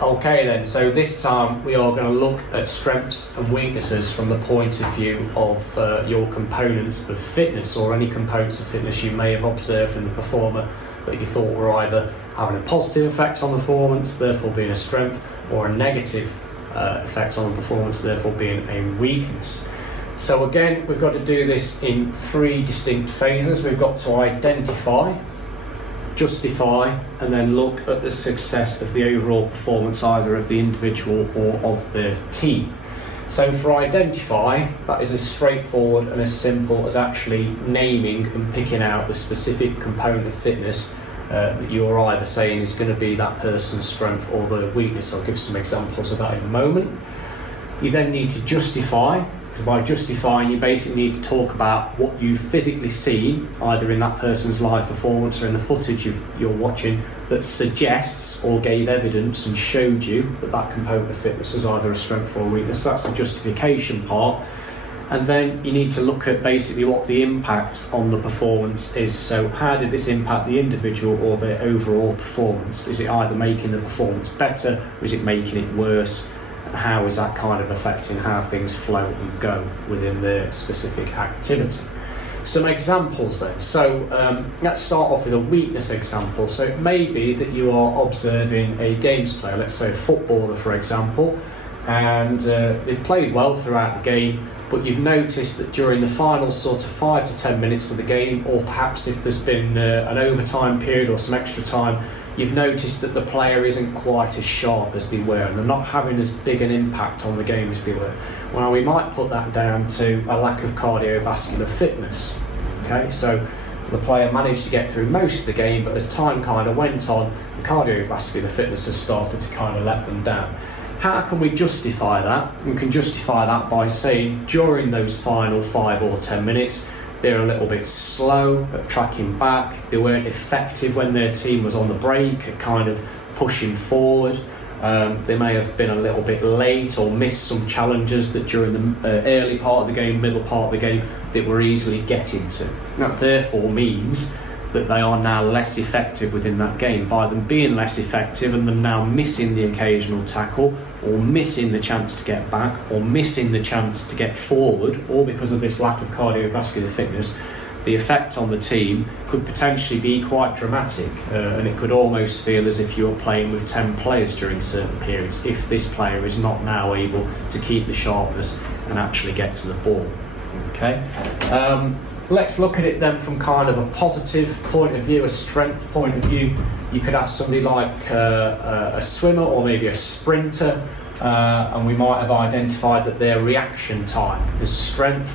Okay then, so this time we are going to look at strengths and weaknesses from the point of view of your components of fitness, or any components of fitness you may have observed in the performer that you thought were either having a positive effect on performance, therefore being a strength, or a negative effect on the performance, therefore being a weakness. So again, we've got to do this in three distinct phases. We've got to identify, justify, and then look at the success of the overall performance either of the individual or of the team. So for identify, that is as straightforward and as simple as actually naming and picking out the specific component of fitness that you're either saying is going to be that person's strength or the weakness. I'll give some examples of that in a moment. You then need to justify. By justifying, you basically need to talk about what you've physically seen, either in that person's live performance or in the footage you're watching, that suggests or gave evidence and showed you that that component of fitness is either a strength or a weakness. That's the justification part. And then you need to look at basically what the impact on the performance is. So how did this impact the individual or their overall performance? Is it either making the performance better, or is it making it worse? And how is that kind of affecting how things flow and go within the specific activity? Some examples then. So let's start off with a weakness example. So it may be that you are observing a games player, let's say a footballer for example, and they've played well throughout the game, but you've noticed that during the final sort of 5 to 10 minutes of the game, or perhaps if there's been an overtime period or some extra time, you've noticed that the player isn't quite as sharp as they were, and they're not having as big an impact on the game as they were. Well, we might put that down to a lack of cardiovascular fitness. Okay, so the player managed to get through most of the game, but as time kind of went on, the cardiovascular fitness has started to kind of let them down. How can we justify that? We can justify that by saying during those final 5 or 10 minutes, they're a little bit slow at tracking back. They weren't effective when their team was on the break at kind of pushing forward. They may have been a little bit late or missed some challenges that during the early part of the game, middle part of the game, that were easily getting to. That therefore means that they are now less effective within that game. By them being less effective and them now missing the occasional tackle, or missing the chance to get back, or missing the chance to get forward, all because of this lack of cardiovascular fitness, the effect on the team could potentially be quite dramatic, and it could almost feel as if you're playing with 10 players during certain periods if this player is not now able to keep the sharpness and actually get to the ball. Okay. Let's look at it then from kind of a positive point of view, a strength point of view. You could have somebody like a swimmer or maybe a sprinter, and we might have identified that their reaction time is a strength.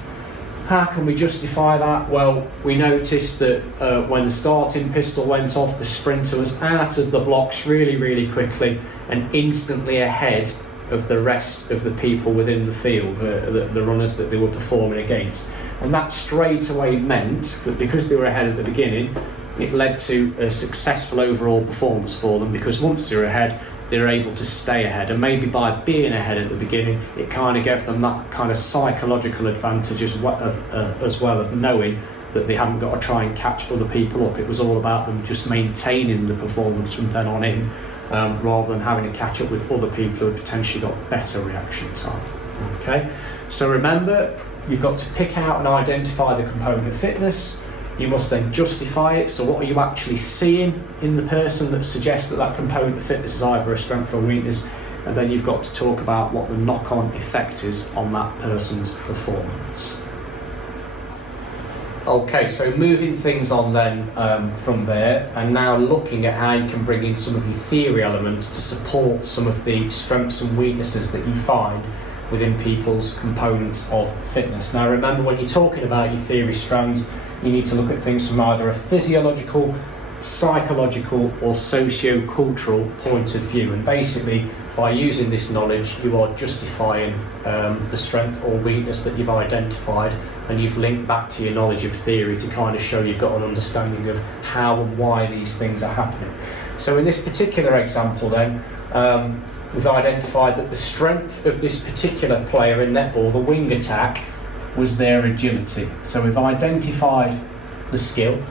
How can we justify that? Well, we noticed that when the starting pistol went off, the sprinter was out of the blocks really, really quickly and instantly ahead of the rest of the people within the field, the runners that they were performing against. And that straight away meant that because they were ahead at the beginning, it led to a successful overall performance for them, because once they're ahead, they're able to stay ahead. And maybe by being ahead at the beginning, it kind of gave them that kind of psychological advantage as well of knowing that they haven't got to try and catch other people up. It was all about them just maintaining the performance from then on in, rather than having to catch up with other people who had potentially got better reaction time. Okay, so remember, you've got to pick out and identify the component of fitness. You must then justify it. So what are you actually seeing in the person that suggests that that component of fitness is either a strength or a weakness? And then you've got to talk about what the knock-on effect is on that person's performance. Okay, so moving things on then from there, and now looking at how you can bring in some of your theory elements to support some of the strengths and weaknesses that you find within people's components of fitness. Now remember, when you're talking about your theory strands, you need to look at things from either a physiological, psychological or socio-cultural point of view, and basically by using this knowledge you are justifying the strength or weakness that you've identified, and you've linked back to your knowledge of theory to kind of show you've got an understanding of how and why these things are happening. So in this particular example then, we've identified that the strength of this particular player in netball, the wing attack, was their agility. So we've identified the skill,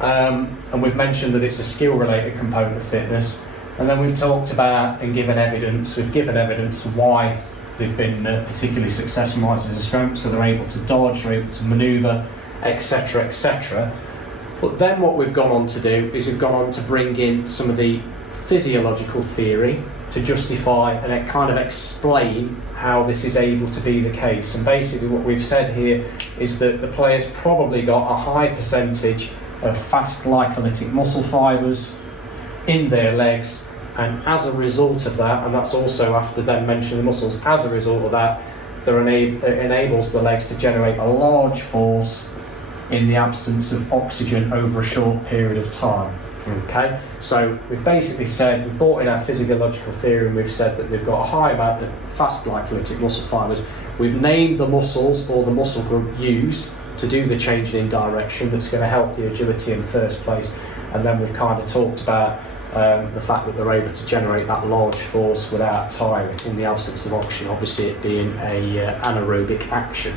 and we've mentioned that it's a skill related component of fitness. And then we've talked about and given evidence. We've given evidence of why they've been particularly successful in rising to strength, so they're able to dodge, they're able to manoeuvre, etc., etc. But then what we've gone on to do is we've gone on to bring in some of the physiological theory to justify and kind of explain how this is able to be the case. And basically what we've said here is that the player's probably got a high percentage of fast glycolytic muscle fibres in their legs, and as a result of that, and that's also after then mentioning the muscles, as a result of that, it enables the legs to generate a large force in the absence of oxygen over a short period of time. Okay, so we've basically said, we've brought in our physiological theory and we've said that they've got a high amount of fast glycolytic muscle fibres. We've named the muscles or the muscle group used to do the changing in direction that's going to help the agility in the first place. And then we've kind of talked about the fact that they're able to generate that large force without tiring in the absence of oxygen, obviously it being a anaerobic action.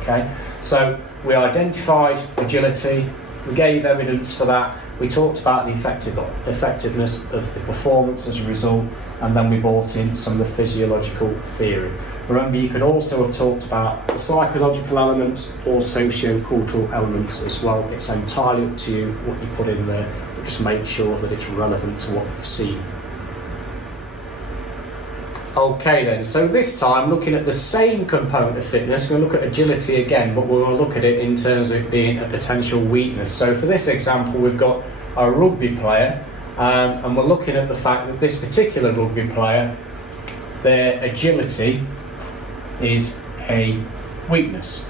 Okay, so we identified agility, we gave evidence for that, we talked about the effectiveness of the performance as a result, and then we brought in some of the physiological theory. Remember, you could also have talked about the psychological elements or socio-cultural elements as well. It's entirely up to you what you put in there, but just make sure that it's relevant to what you've seen. Okay then, so this time looking at the same component of fitness, we're going to look at agility again, but we're going to look at it in terms of it being a potential weakness. So for this example, we've got a rugby player, and we're looking at the fact that this particular rugby player, their agility is a weakness.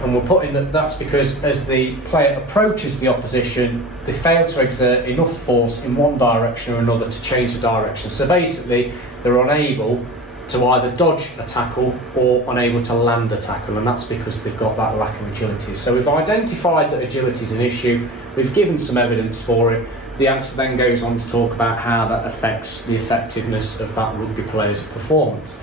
And we're putting that's because as the player approaches the opposition, they fail to exert enough force in one direction or another to change the direction. So basically, they're unable to either dodge a tackle or unable to land a tackle, and that's because they've got that lack of agility. So we've identified that agility is an issue, we've given some evidence for it. The answer then goes on to talk about how that affects the effectiveness of that rugby player's performance.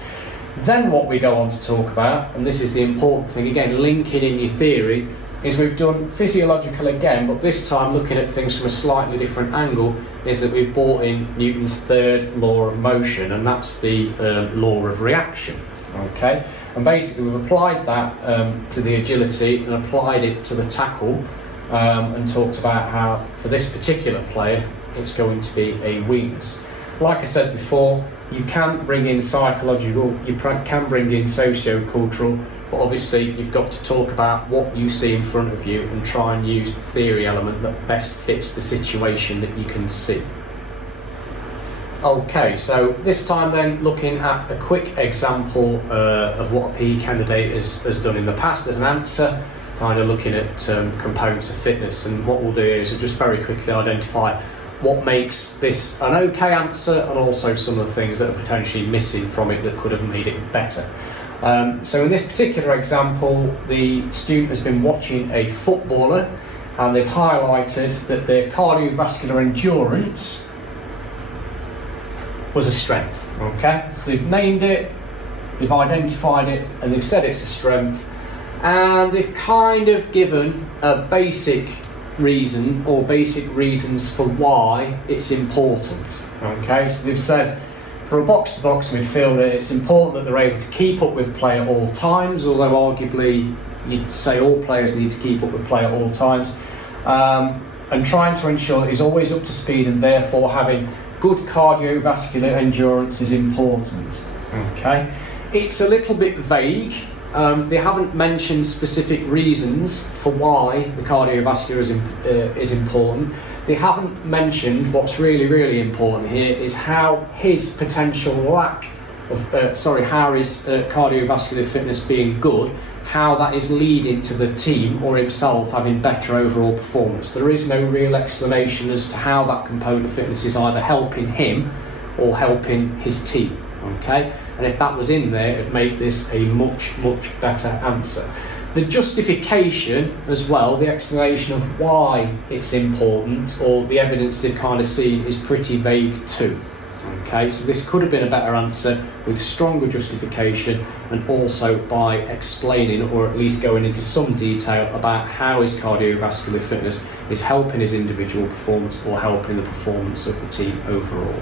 Then what we go on to talk about, and this is the important thing, again, linking in your theory, is we've done physiological again, but this time looking at things from a slightly different angle, is that we've brought in Newton's third law of motion, and that's the law of reaction. Okay, and basically we've applied that to the agility and applied it to the tackle, and talked about how for this particular player it's going to be a weakness. Like I said before, you can bring in psychological, you can bring in socio-cultural, but obviously you've got to talk about what you see in front of you and try and use the theory element that best fits the situation that you can see. Okay, so this time then looking at a quick example of what a PE candidate has done in the past as an answer, kind of looking at components of fitness. And what we'll do is we'll just very quickly identify what makes this an okay answer and also some of the things that are potentially missing from it that could have made it better. So in this particular example, the student has been watching a footballer and they've highlighted that their cardiovascular endurance was a strength. Okay, so they've named it, they've identified it, and they've said it's a strength, and they've kind of given a basic reason or basic reasons for why it's important. Okay, so they've said for a box-to-box midfielder it's important that they're able to keep up with play at all times, although arguably you'd say all players need to keep up with play at all times, and trying to ensure that he's always up to speed, and therefore having good cardiovascular endurance is important. Okay, it's a little bit vague. They haven't mentioned specific reasons for why the cardiovascular is important. They haven't mentioned what's really important here is how his potential lack of, how his cardiovascular fitness being good, how that is leading to the team or himself having better overall performance. There is no real explanation as to how that component of fitness is either helping him or helping his team. Okay, and if that was in there, it'd make this a much better answer. The justification as well, the explanation of why it's important, or the evidence they've kind of seen, is pretty vague too. Okay, so this could have been a better answer with stronger justification, and also by explaining or at least going into some detail about how his cardiovascular fitness is helping his individual performance or helping the performance of the team overall.